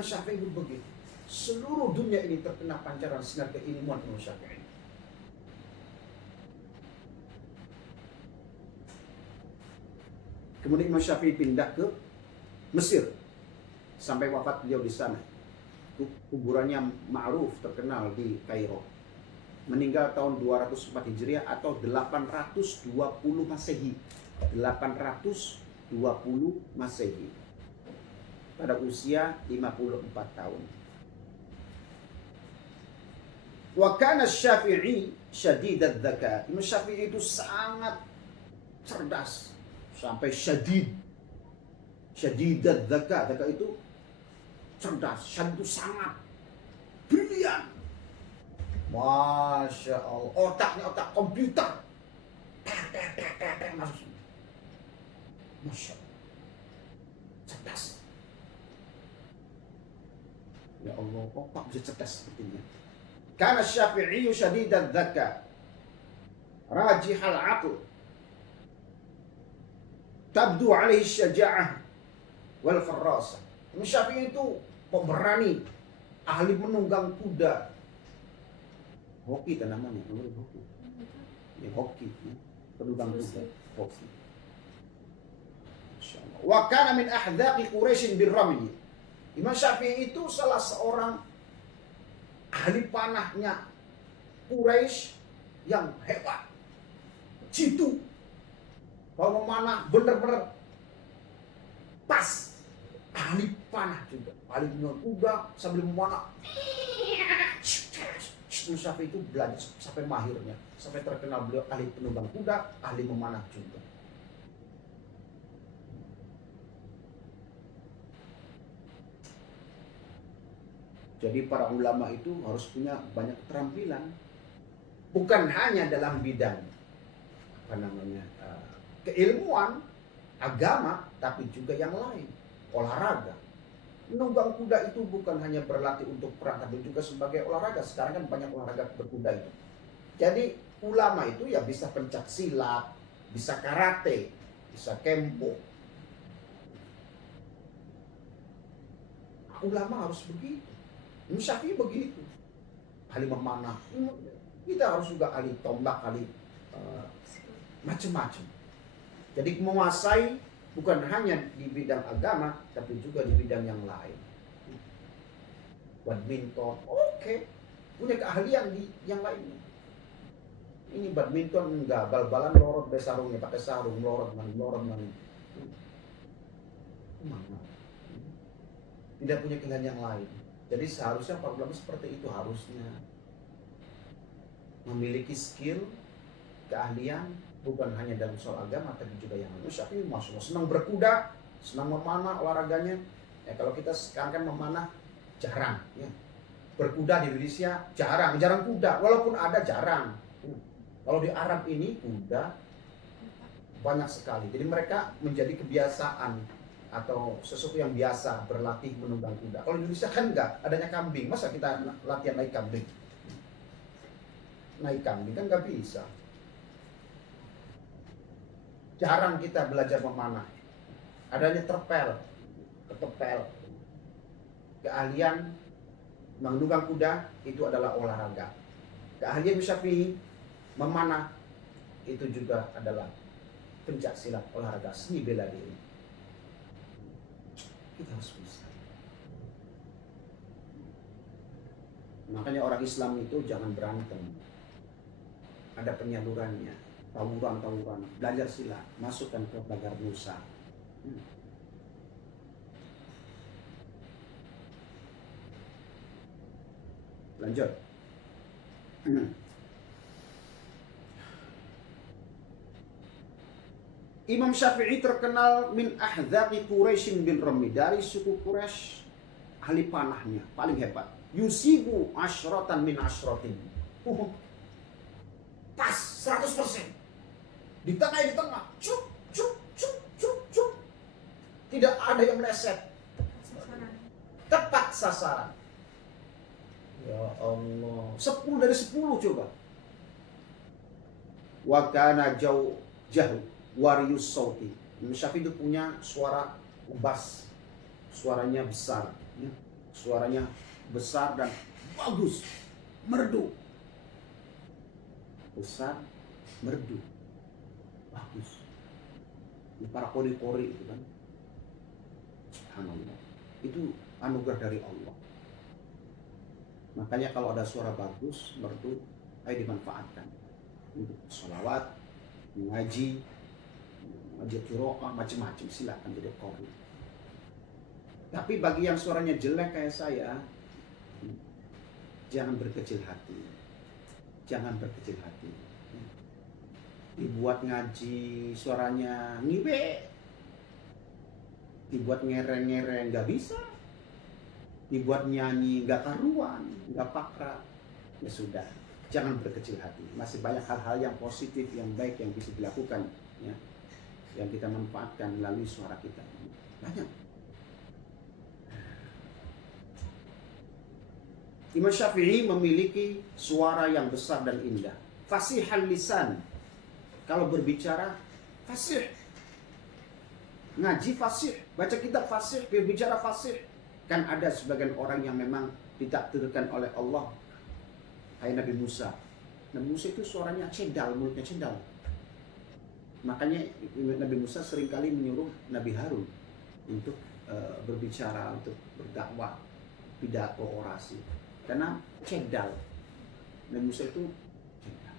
Imam Syafi'i begitu. Seluruh dunia ini terkena pancaran sinar keilmuan Imam Syafi'i. Kemudian Imam Syafi'i pindah ke Mesir sampai wafat beliau di sana. Kuburannya ma'ruf, terkenal di Kairo. Meninggal tahun 204 Hijriah atau 820 Masehi. 820 Masehi. Pada usia 54 tahun. Wa kana Syafi'i syadidad dzaka. Imam Syafi'i itu sangat cerdas sampai syadidad dzaka. Dzaka itu cerdas, syadid itu sangat brilian. Masya Allah, otaknya otak komputer. Masya Allah, cerdas. Ya Allah, otak bisa cerdas sepertinya. Karena Syafi'i syadidad dzaka, rajihal aql, tabdu alaihi syaja'ah wal farrasah. Imam Syafi'i itu pemberani, ahli menunggang kuda. Hoki itu namanya, hoki. Ya, hoki, penunggang kuda, hoki. Wa kana min ahdaqi Quraisy birramy. Imam Syafi'i itu salah seorang ahli panahnya Quraisy yang hebat. Jitu. Kalau memanah benar-benar pas. Ahli panah juga. Ahli menunggang kuda sambil memanah. Imam Syafi'i itu belajar sampai mahirnya, sampai terkenal beliau ahli penunggang kuda, ahli memanah juga. Jadi para ulama itu harus punya banyak keterampilan, bukan hanya dalam bidang keilmuan, agama, tapi juga yang lain, olahraga. Menunggang kuda itu bukan hanya berlatih untuk perang, tapi juga sebagai olahraga. Sekarang kan banyak olahraga berkuda itu. Jadi ulama itu ya bisa pencak silat, bisa karate, bisa kempo. Ulama harus begitu. Imam Syafi'i begitu. Ahli memanah. Kita harus juga ahli tombak, ahli macam-macam. Jadi menguasai bukan hanya di bidang agama, tapi juga di bidang yang lain. Badminton, oke. Punya keahlian di yang lainnya. Ini badminton enggak, bal-balan lorot dari sarungnya, pakai sarung, lorot mana. Mana? Tidak punya keahlian yang lain. Jadi seharusnya para ulama seperti itu harusnya. Memiliki skill, keahlian, bukan hanya dalam soal agama, tapi juga yang lain. Syafi'i masya Allah senang berkuda, senang memanah olahraganya. Ya kalau kita sekarang kan memanah jarang, ya. Berkuda di Indonesia jarang kuda, walaupun ada jarang. Kalau di Arab ini kuda banyak sekali. Jadi mereka menjadi kebiasaan atau sesuatu yang biasa berlatih menunggang kuda. Kalau di Indonesia kan enggak, adanya kambing. Masa kita latihan naik kambing? Naik kambing kan enggak bisa. Jarang kita belajar memanah. Adanya ketepel. Keahlian menunggang kuda itu adalah olahraga. Keahlian Syafi'i memanah itu juga adalah pencak silat, olahraga, seni bela diri. Kita harus bisa. Makanya orang Islam itu jangan berantem. Ada penyalurannya. Tawuran, belajar silat, masukkan ke pagar Musa. Lanjut. Imam Syafi'i terkenal min ahdzaqi Quraisy bin Rami, dari suku Quraisy, ahli panahnya paling hebat. Yusibu asyratan min asyratin. Pas 100%. Di tengah. Cuk. Tidak ada yang meleset. Tepat sasaran. Ya Allah. 10 dari 10 coba. Wa kana jahu wariyus sauti. Imam Syafi'i itu punya suara bass. Suaranya besar. Ya. suaranya besar dan bagus, merdu. Besar, merdu, bagus. Para kori-kori itu kan, subhanallah, itu anugerah dari Allah. Makanya kalau ada suara bagus, merdu, ayo dimanfaatkan untuk sholawat, mengaji, qiraah, macam-macam, silakan jadi qori. Tapi bagi yang suaranya jelek kayak saya, jangan berkecil hati. Jangan berkecil hati. Dibuat ngaji suaranya ngiwe, dibuat ngereng-ngereng nggak bisa, dibuat nyanyi nggak karuan, nggak pakra, ya sudah, jangan berkecil hati. Masih banyak hal-hal yang positif, yang baik yang bisa dilakukan, ya, yang kita manfaatkan melalui suara kita. Banyak. Imam Syafi'i memiliki suara yang besar dan indah. Fasihal lisan. Kalau berbicara fasih. Ngaji fasih, baca kitab fasih, berbicara fasih. Kan ada sebagian orang yang memang ditakdirkan oleh Allah. Kayak Nabi Musa. Nabi Musa itu suaranya cendal, mulutnya cendal. Makanya Nabi Musa seringkali menyuruh Nabi Harun untuk berbicara, untuk berdakwah, pidato, orasi. Karena cendal. Nabi Musa itu cendal.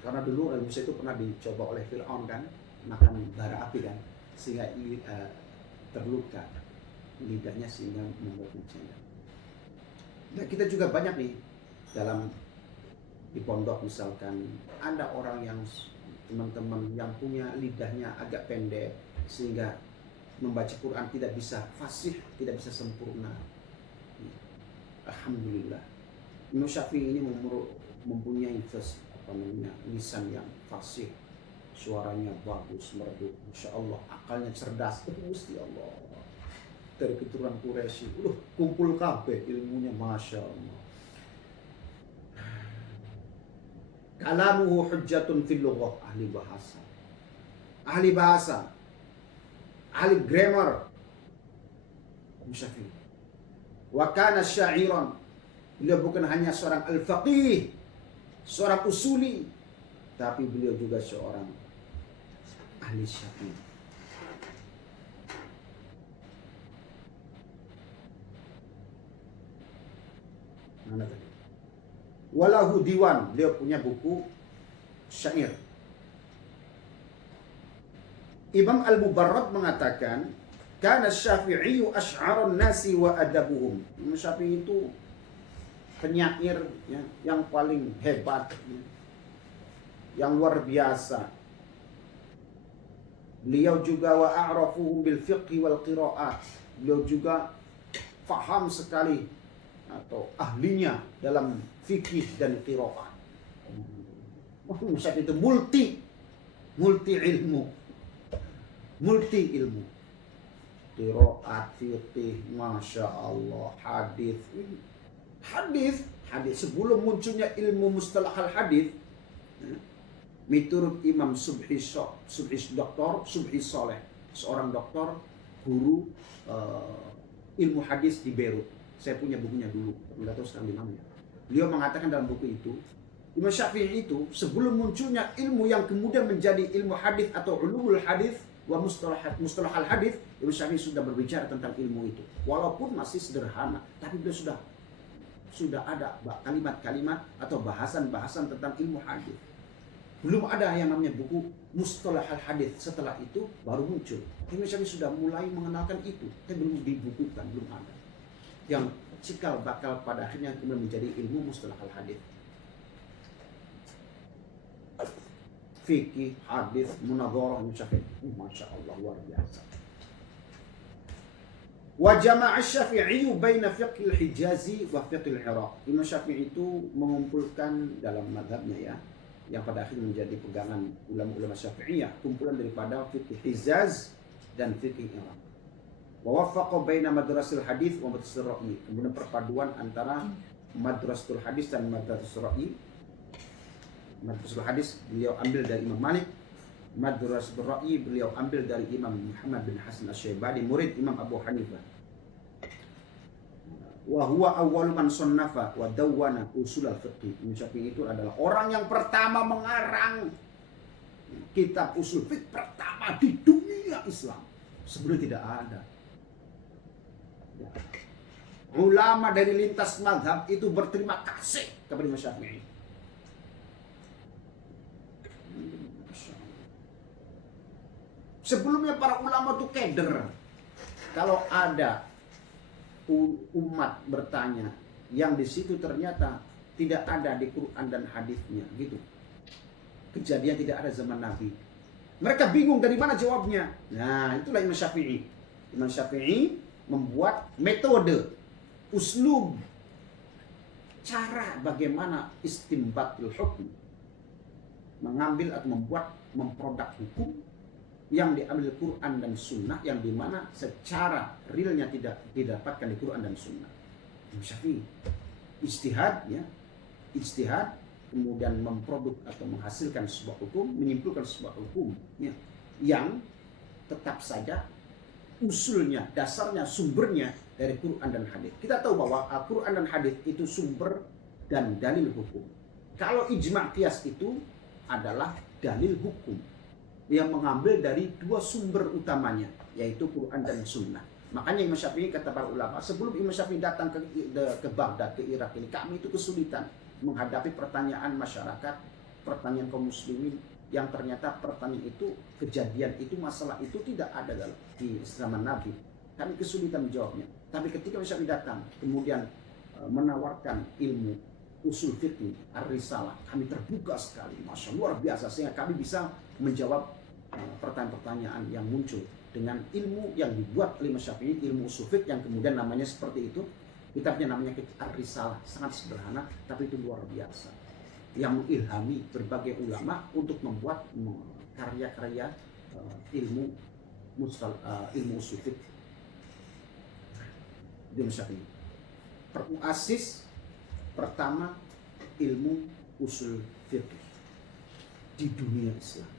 Karena dulu Nabi Musa itu pernah dicoba oleh Fir'aun kan, makan bara api kan, sehingga terluka lidahnya sehingga membuatnya cendal. Dan kita juga banyak nih dalam di pondok misalkan ada orang yang teman-teman yang punya lidahnya agak pendek sehingga membaca Quran tidak bisa fasih, tidak bisa sempurna. Alhamdulillah. Imam Syafi'i ini mempunyai lisan yang fasih, suaranya bagus, merdu, Masya Allah, akalnya cerdas, Gusti Allah. Dari keturunan Quraisy, kumpul kabeh ilmunya, Masya Allah. Kalamuhu hujjatun fil lughah, ahli bahasa. Ahli bahasa, ahli grammar. Syafi'i. Wa kana sya'iran. Beliau bukan hanya seorang al-faqih, seorang usuli, tapi beliau juga seorang ahli syair. Mana tadi? Walahu diwan, beliau punya buku syair. Imam Al-Mubarrad mengatakan, kana Syafi'i asy'arun nasi wa adabuhum. Imam Syafi'i itu penyair ya, yang paling hebat, ya, yang luar biasa. Beliau juga wa a'rafuhum bil fiqhi wal qira'at. Beliau juga faham sekali atau ahlinya dalam fikih dan qira'at. Imam Syafi'i itu multi ilmu. Multi ilmu. Qira'at, fikih, Masya Allah, hadis. Sebelum munculnya ilmu mustalah al-hadis, miturut Imam Subhi Soleh, seorang doktor, guru ilmu hadis di Beirut. Saya punya bukunya dulu, nggak tahu sekarang di mana. Beliau mengatakan dalam buku itu, Imam Syafi'i itu sebelum munculnya ilmu yang kemudian menjadi ilmu hadis atau ulumul hadis wa mustalah al-hadis, Imam Syafi'i sudah berbicara tentang ilmu itu. Walaupun masih sederhana, tapi beliau sudah ada kalimat-kalimat atau bahasan-bahasan tentang ilmu hadis. Belum ada yang namanya buku mustalah al-hadis. Setelah itu baru muncul. Imam Syafi'i sudah mulai mengenalkan itu, tapi belum dibukukan, belum ada. Yang cikal bakal pada akhirnya kemudian menjadi ilmu mustalah al-hadis. Fikih, hadis, munadharah, Imam Syafi'i. Masya Allah, luar biasa. Wa jama'a Syafi'i baina fiqh al-Hijazi wa fiqh al-Iraq. Imam Syafi'i itu mengumpulkan dalam mazhabnya ya, yang pada akhirnya menjadi pegangan ulama-ulama Syafi'iyah, kumpulan daripada fiqh Hijaz dan fiqh Iraq. Wa waffaqa baina madrasatul hadis wa madrasatul ra'yi. Kemudian perpaduan antara madrasatul hadis dan madrasatul ra'yi. Madrasatul hadis beliau ambil dari Imam Malik, Madrasatul Ra'i beliau ambil dari Imam Muhammad bin Hasan Asy-Syaibani, murid Imam Abu Hanifah. Wa huwa awwalu man sannafa wa dawwana usul al-fiqh. Imam Syafi'i itu adalah orang yang pertama mengarang kitab usul fiqh pertama di dunia Islam. Sebelumnya tidak ada. Ya. Ulama dari lintas mazhab itu berterima kasih kepada Imam Syafi'i. Sebelumnya para ulama itu keder. Kalau ada umat bertanya yang di situ ternyata tidak ada di Quran dan hadisnya, gitu. Kejadian tidak ada zaman Nabi. Mereka bingung dari mana jawabnya. Nah, itulah Imam Syafi'i. Imam Syafi'i membuat metode, uslub, cara bagaimana istinbatul hukum, mengambil atau memproduk hukum yang diambil Quran dan Sunnah, yang dimana secara realnya tidak didapatkan di Quran dan Sunnah. Imam Syafi'i ijtihad, ya, ijtihad, kemudian memproduk atau menghasilkan sebuah hukum, menyimpulkan sebuah hukum, ya, yang tetap saja usulnya, dasarnya, sumbernya dari Quran dan hadis. Kita tahu bahwa Al-Quran dan hadis itu sumber dan dalil hukum. Kalau ijma' qiyas itu adalah dalil hukum yang mengambil dari dua sumber utamanya, yaitu Quran dan Sunnah. Makanya Imam Syafi'i, kata para ulama, sebelum Imam Syafi'i datang ke Baghdad, ke Irak ini, kami itu kesulitan menghadapi pertanyaan masyarakat, pertanyaan kaum muslimin, yang ternyata pertanyaan itu, kejadian itu, masalah itu tidak ada di zaman Nabi. Kami kesulitan menjawabnya. Tapi ketika Imam Syafi'i datang, kemudian menawarkan ilmu usul fiqh, ar-risalah, kami terbuka sekali, masya Allah, luar biasa, sehingga kami bisa menjawab pertanyaan-pertanyaan yang muncul dengan ilmu yang dibuat oleh Imam Syafi'i, ilmu usul fiqh yang kemudian namanya seperti itu. Kitabnya namanya ar-risalah, sangat sederhana tapi itu luar biasa, yang mengilhami berbagai ulama untuk membuat karya-karya ilmu usul fiqh. Imam Syafi'i muassis pertama ilmu usul fiqh di dunia Islam.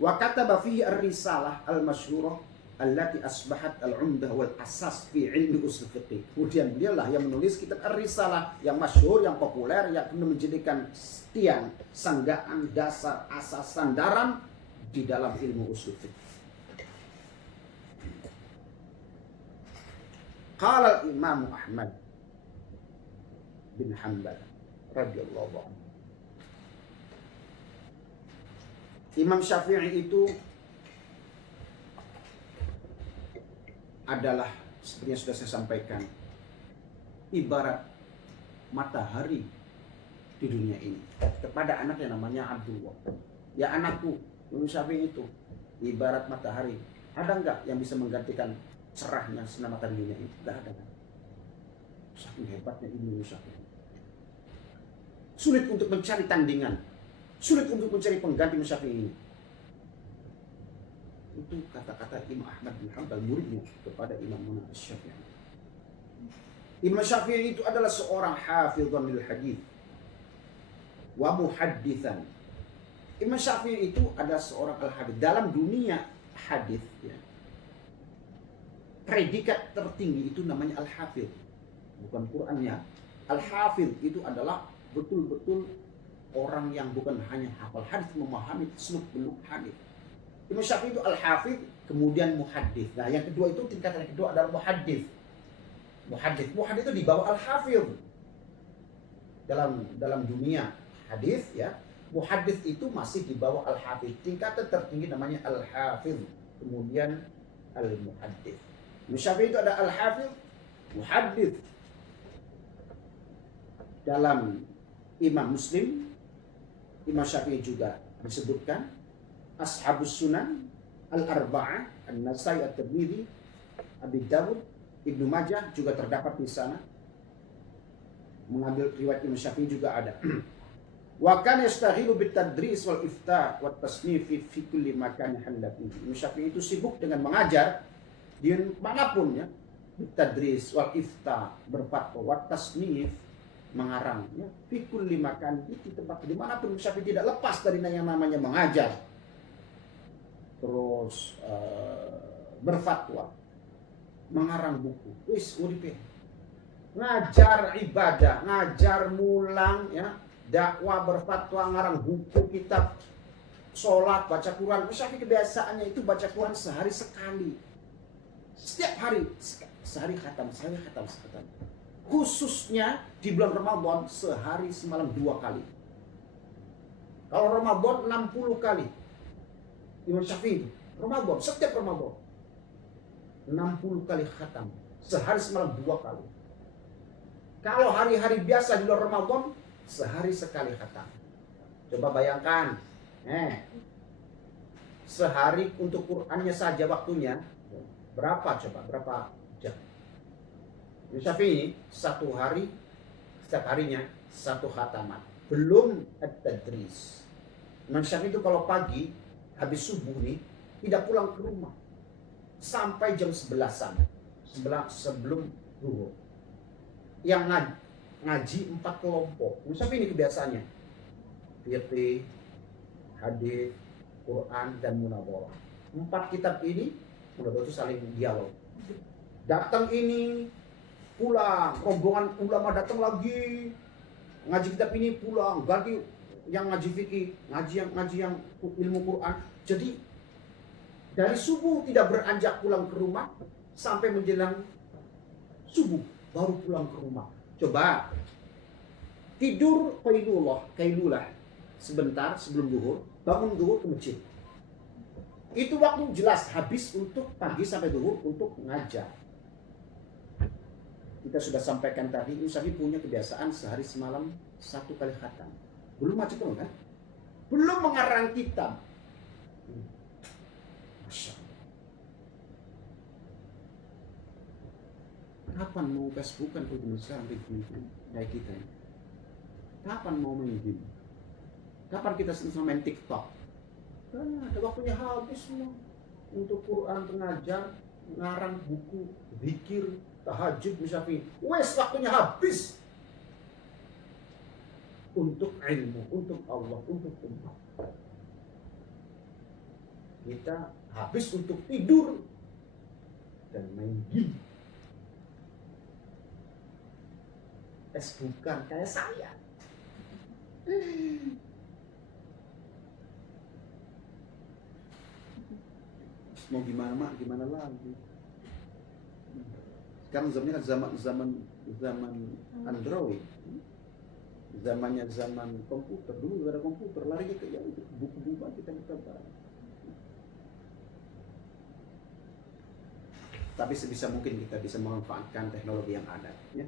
Wa kataba fihi ar-risalah al-masyhurah allati asbahat al-umdah wal asas fi ilmi usul fiqh. Kemudian beliaulah yang menulis kitab ar-risalah yang masyhur, yang populer, yang kemudian menjadikan tiang, sanggaan, dasar, asas, sandaran di dalam ilmu usul fiqh. Qala al-Imam Ahmad bin Hanbal radhiyallahu anhu. Imam Syafi'i itu adalah, seperti yang sudah saya sampaikan, ibarat matahari di dunia ini kepada anak yang namanya Abdullah. Ya anakku, Imam Syafi'i itu ibarat matahari. Ada enggak yang bisa menggantikan cerahnya sinar matahari dunia ini? Enggak ada kan? Saking hebatnya Imam Syafi'i. Sulit untuk mencari tandingan, sulit untuk mencari pengganti Imam Syafi'i ini. Itu kata-kata Imam Ahmad bin Hanbal, muridnya kepada Imam Syafi'i. Imam Syafi'i itu adalah seorang hafidhan lil hadis wa muhadditsan. Imam Syafi'i itu adalah seorang al-hadis. Dalam dunia hadis, ya, predikat tertinggi itu namanya al-hafidh. Bukan Qur'annya. Al-hafidh itu adalah betul-betul orang yang bukan hanya hafal hadis, memahami seluk-beluk hadis. Imam Syafi'i itu al-hafidh, kemudian muhaddits. Nah, yang kedua itu, tingkatan yang kedua adalah muhaddits. Muhaddits itu di bawah al-hafidh. Dalam dunia hadis, ya, muhaddits itu masih di bawah al-hafidh. Tingkatan tertinggi namanya al-hafidh, kemudian al-muhaddits. Imam Syafi'i itu ada al-hafidh, muhaddits. Dalam Imam Muslim, Imam Syafi'i juga disebutkan Ashabus Sunan Al-Arba'ah, An-Nasai, At-Tirmidzi, Abi Dawud, Ibnu Majah juga terdapat di sana. Mengambil riwayat Imam Syafi'i juga ada. Wa kana yastaghilu bit-tadris wal ifta' wat tasnif fi kulli makan halla fihi. Imam Syafi'i itu sibuk dengan mengajar di manapun, ya. Bit-tadris wal ifta', berfatwa, wat tasnif, mengarang, ya, fikul limakan di tempat dimanapun Syafi'i tidak lepas dari yang namanya mengajar, terus berfatwa, mengarang buku, ngajar ibadah, ngajar mulang, ya, dakwah, berfatwa, ngarang buku, kitab, sholat, baca Quran. Syafi'i kebiasaannya itu baca Quran sehari sekali, setiap hari, sehari khatam. Khususnya di bulan Ramadan sehari semalam 2 kali. Kalau Ramadan 60 kali. Imam Syafi'i Ramadan, setiap Ramadan 60 kali khatam. Sehari semalam 2 kali. Kalau hari-hari biasa di luar Ramadan sehari sekali khatam. Coba bayangkan, sehari untuk Qur'annya saja waktunya berapa coba? Berapa jam? Imam Syafi'i satu hari, setiap harinya satu khataman. Belum at-tadris. Imam Syafi'i itu kalau pagi habis subuh nih tidak pulang ke rumah sampai jam 11-an sebelum zuhur. Yang ngaji 4 kelompok. Imam Syafi'i ini kebiasaannya. Fiqh, hadis, Quran, dan munadharah. 4 kitab ini munadharah itu saling dialog. Datang ini pulang, rombongan ulama datang lagi, ngaji kitab ini pulang, ganti yang ngaji fikih, ngaji yang ilmu Quran. Jadi dari subuh tidak beranjak pulang ke rumah sampai menjelang subuh baru pulang ke rumah. Coba tidur kailulah sebentar sebelum zuhur, bangun zuhur ke masjid. Itu waktu jelas habis untuk pagi sampai zuhur untuk ngajar. Kita sudah sampaikan tadi, Imam Syafi'i punya kebiasaan sehari semalam 1 kali khatam. Belum macam kan? Belum mengarang kitab. Masya Allah. Kapan mau Facebookan ke sekarang kayak kita? Kapan mau main game? Kapan kita sama main TikTok? Ada waktunya habis semua untuk Quran, pengajar, ngarang buku, zikir, tahajud, Syafi'i. Waktunya habis untuk ilmu, untuk Allah, untuk umat. Kita habis untuk tidur dan main game. Bukan kayak saya. Mau gimana mak, gimana lagi? Sekarang zamannya kan zaman Android, zamannya zaman komputer. Dulu gak ada komputer, larinya ke buku-buku kita baca. Tapi sebisa mungkin kita bisa memanfaatkan teknologi yang ada. Ya.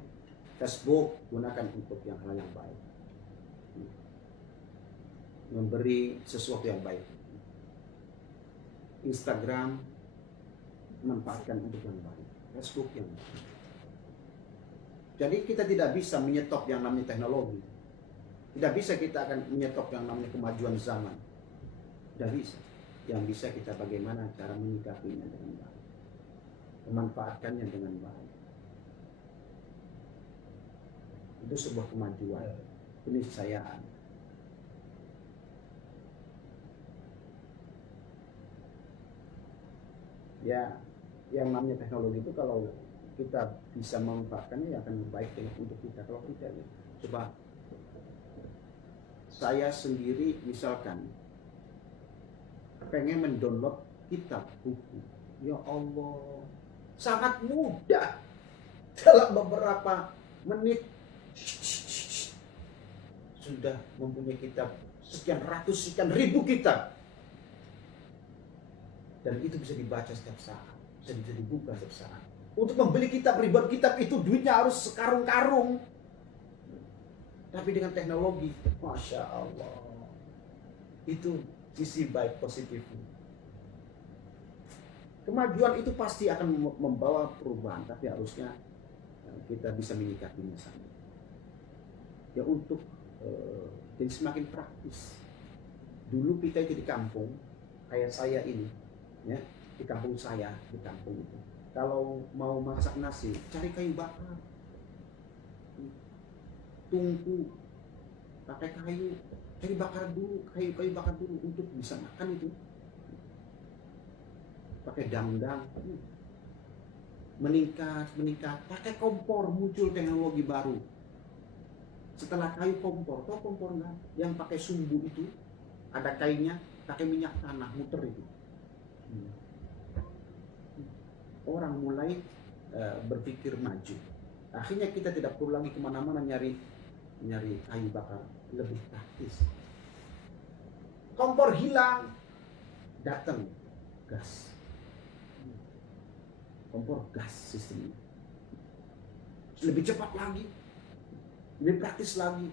Facebook gunakan untuk yang hal yang baik, memberi sesuatu yang baik. Instagram manfaatkan untuk yang baik. Facebook yang baik. Jadi kita tidak bisa menyetop yang namanya teknologi. Tidak bisa kita akan menyetop yang namanya kemajuan zaman. Tidak bisa. Yang bisa kita bagaimana cara menyikapinya dengan baik, memanfaatkannya dengan baik. Itu sebuah kemajuan, keniscayaan. Ya, yang namanya teknologi itu kalau kita bisa memanfaatkannya ya akan baik untuk kita. Kalau tidak, ya, coba saya sendiri misalkan pengen mendownload kitab buku, ya Allah, sangat mudah. Dalam beberapa menit sudah mempunyai kitab sekian ratus, sekian ribu kitab. Dan itu bisa dibaca setiap saat, bisa dibuka setiap saat. Untuk membeli kitab, ribuan kitab itu duitnya harus sekarung-karung. Tapi dengan teknologi, Masya Allah, itu sisi baik positifnya. Kemajuan itu pasti akan membawa perubahan, tapi harusnya kita bisa menyikapinya sama. Ya untuk jadi semakin praktis. Dulu kita itu di kampung, kayak saya ini, ya, di kampung saya, di kampung itu. Kalau mau masak nasi, cari kayu bakar. tungku, pakai kayu bakar dulu, kayu bakar dulu untuk bisa makan itu. Pakai dangdang, meningkat, pakai kompor, muncul teknologi baru. Setelah kayu kompor, tau kompor nggak? Yang pakai sumbu itu, ada kayunya, pakai minyak tanah, muter itu. Orang mulai berpikir maju. Akhirnya kita tidak perlu lagi kemana-mana nyari kayu bakar, lebih praktis. Kompor hilang, datang gas. Kompor gas sistemnya. Lebih cepat lagi, lebih praktis lagi.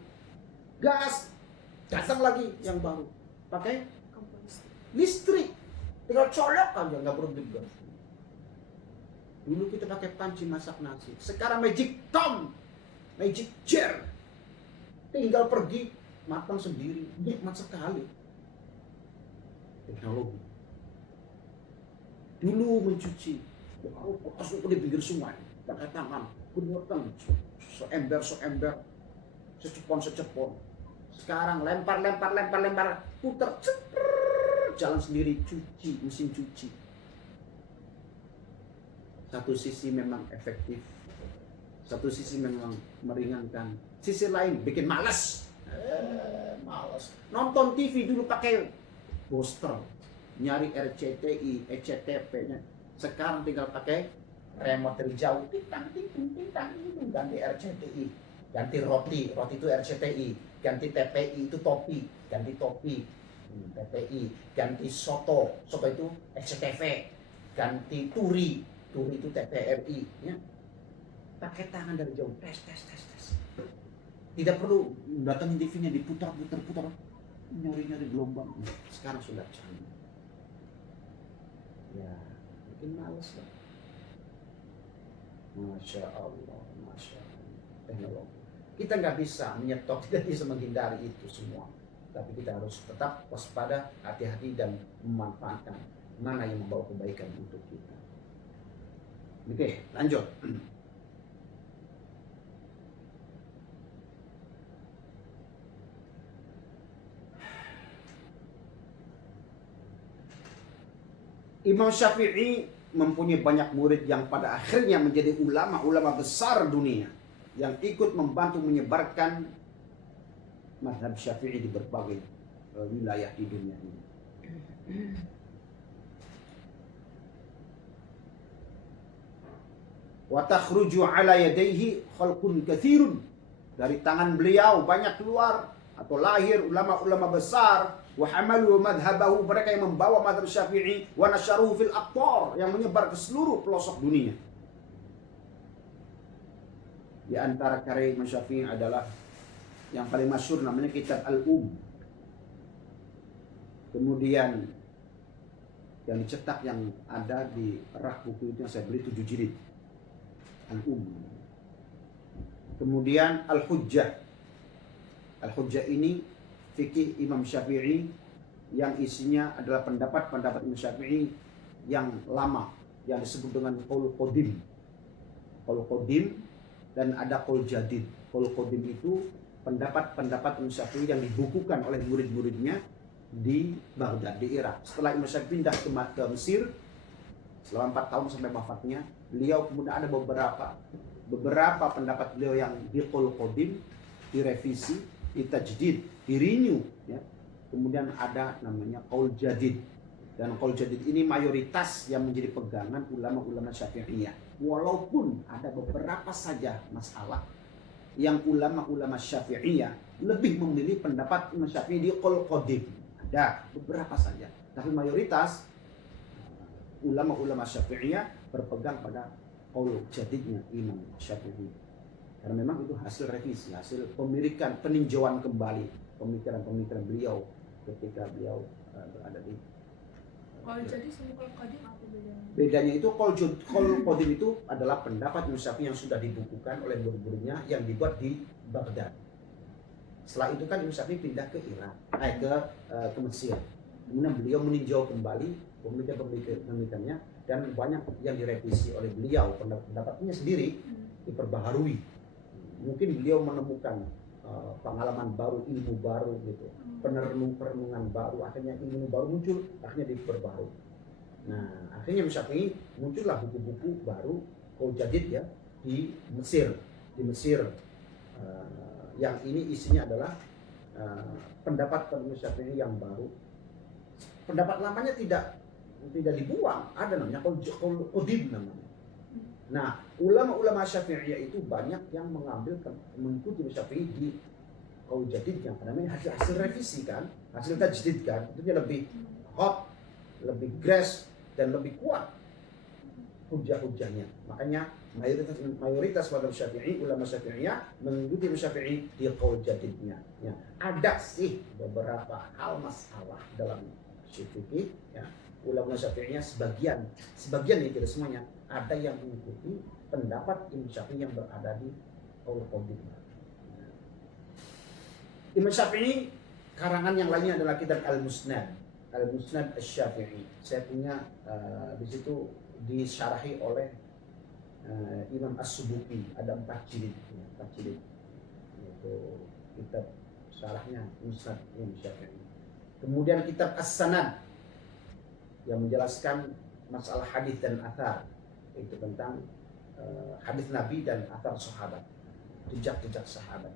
Gas, datang lagi yang baru. Pakai kompor listrik. Tinggal colok aja, nggak perlu gas. Dulu kita pakai panci masak nasi. Sekarang magic tom, magic jar. Tinggal pergi, matang sendiri. Nikmat sekali. Teknologi. Dulu mencuci, langsung di pinggir sungai, pakai tangan, kemudian seember, secepon. Sekarang lempar, putar, jalan sendiri, cuci, mesin cuci. Satu sisi memang efektif, satu sisi memang meringankan, sisi lain bikin malas. Nonton TV dulu pakai poster, nyari RCTI, ECTP-nya. Sekarang tinggal pakai remote dari jauh, tintang, ganti RCTI, ganti roti itu RCTI, ganti TPI itu topi, ganti topi, TPI, ganti soto itu SCTV, ganti turi itu TVRI, ya. Pakai tangan dari jauh, tes. Tidak perlu datangin TV-nya diputar, nyari gelombang. Sekarang sudah canggih. Ya, bikin males lah. Masya Allah. Teknologi. Kita nggak bisa menyetop, tidak bisa menghindari itu semua. Tapi kita harus tetap waspada, hati-hati dan memanfaatkan mana yang membawa kebaikan untuk kita. Oke, lanjut. Imam Syafi'i mempunyai banyak murid yang pada akhirnya menjadi ulama besar dunia yang ikut membantu menyebarkan mazhab Syafi'i di berbagai wilayah di dunia ini. Wa takhruju ala yadayhi khalqun katsirun. Dari tangan beliau banyak keluar atau lahir ulama-ulama besar. Wa hamalu madhhabahu, mereka yang membawa mazhab Syafi'i, wa nasyaruhu fil aqtar, yang menyebar ke seluruh pelosok dunia. Di antara karya Imam Syafi'i adalah yang paling masyhur namanya kitab Al-Um. Kemudian yang dicetak yang ada di rak buku itu yang saya beli 7 jilid. Al-Um. Kemudian Al-Hujjah. Al-Hujjah ini fikih Imam Syafi'i yang isinya adalah pendapat Imam Syafi'i yang lama, yang disebut dengan qaul qadim. Qaul qadim dan ada qaul jadid. Qaul qadim itu pendapat Imam Syafi'i yang dibukukan oleh murid-muridnya di Baghdad, di Irak. Setelah Imam Syafi'i pindah ke Mesir selama 4 tahun sampai wafatnya, beliau kemudian ada beberapa pendapat beliau yang di qaul qadim direvisi, ditajdid, di-renew, ya. Kemudian ada namanya qaul jadid. Dan qaul jadid ini mayoritas yang menjadi pegangan ulama-ulama Syafi'iyah. Walaupun ada beberapa saja masalah yang ulama-ulama Syafi'iyah lebih memilih pendapat Imam Syafi'i di qaul qadim. Ada beberapa saja, tapi mayoritas ulama-ulama Syafi'iyah berpegang pada qaul jadidnya Imam Syafi'i. Karena memang itu hasil revisi, hasil peninjauan kembali pemikiran-pemikiran beliau ketika beliau berada di. Kalau jadi sama qaul qadim apa bedanya? Bedanya itu qaul qadim itu adalah pendapat Imam Syafi'i yang sudah dibukukan oleh murid-muridnya yang dibuat di Baghdad. Setelah itu kan Imam Syafi'i pindah ke Irak, ke Mesir. Kemudian beliau meninjau kembali pemikiran-pemikirannya dan banyak yang direvisi oleh beliau, pendapatnya sendiri diperbaharui. Mungkin beliau menemukan pengalaman baru, ilmu baru gitu, perenungan baru, akhirnya ilmu baru muncul, akhirnya diperbarui. Nah, akhirnya Imam Syafi'i muncullah buku-buku baru Qaul Jadid ya di Mesir, yang ini isinya adalah pendapat Imam Syafi'i yang baru. Pendapat lamanya tidak dibuang, ada namanya Qaul Qadim namanya. Nah, ulama-ulama Syafi'iyah itu banyak yang mengikuti Imam Syafi'i di Qaul Jadid yang namanya hasil revisi kan, hasil tajdid kan, itu dia lebih hot, lebih grass dan lebih kuat hujah-hujahnya. Makanya mayoritas ulama Syafi'iyah mengikuti Imam Syafi'i di Qaul Jadidnya. Ya, ada sih beberapa hal masalah dalam Syafi'i ya. Ulama Syafi'iyah sebagian ya, tidak semuanya, ada yang mengikuti pendapat Imam Syafi'i yang berada di Qaul Qadim. Imam Syafi'i karangan yang lainnya adalah kitab Al-Musnad Asy-Syafi'i. Saya punya di situ disyarahi oleh Imam As-Subuki, ada 4 jilid, yaitu kitab syarahnya Musnad Imam Syafi'i. Kemudian kitab As-Sanad yang menjelaskan masalah hadis dan athar, itu tentang hadis Nabi dan athar sahabat, jejak-jejak sahabat.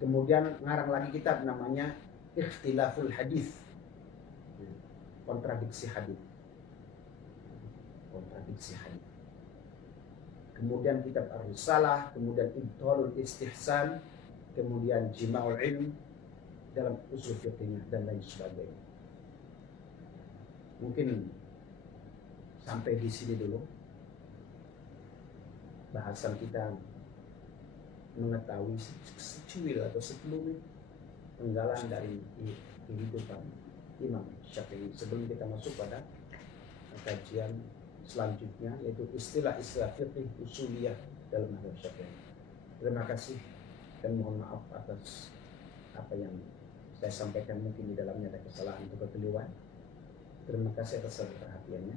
Kemudian ngarang lagi kitab namanya Ikhtilaful Hadis, kontradiksi hadis. Kemudian kitab Ar-Risalah, kemudian Ibtalul Istihsan, kemudian Jima'ul Ilm dalam usul fiqhnya dan lain sebagainya. Mungkin sampai di sini dulu bahasan kita, mengetahui secuil atau sekelumit penggalan dari kehidupan Imam Syafi'i sebelum kita masuk pada kajian selanjutnya, yaitu istilah-istilah fiqh usuliyah dalam mazhab Syafi'i. Terima kasih dan mohon maaf atas apa yang saya sampaikan, mungkin di dalamnya ada kesalahan atau kekeliruan. Terima kasih atas perhatiannya.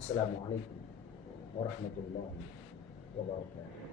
Assalamualaikum warahmatullahi wabarakatuh.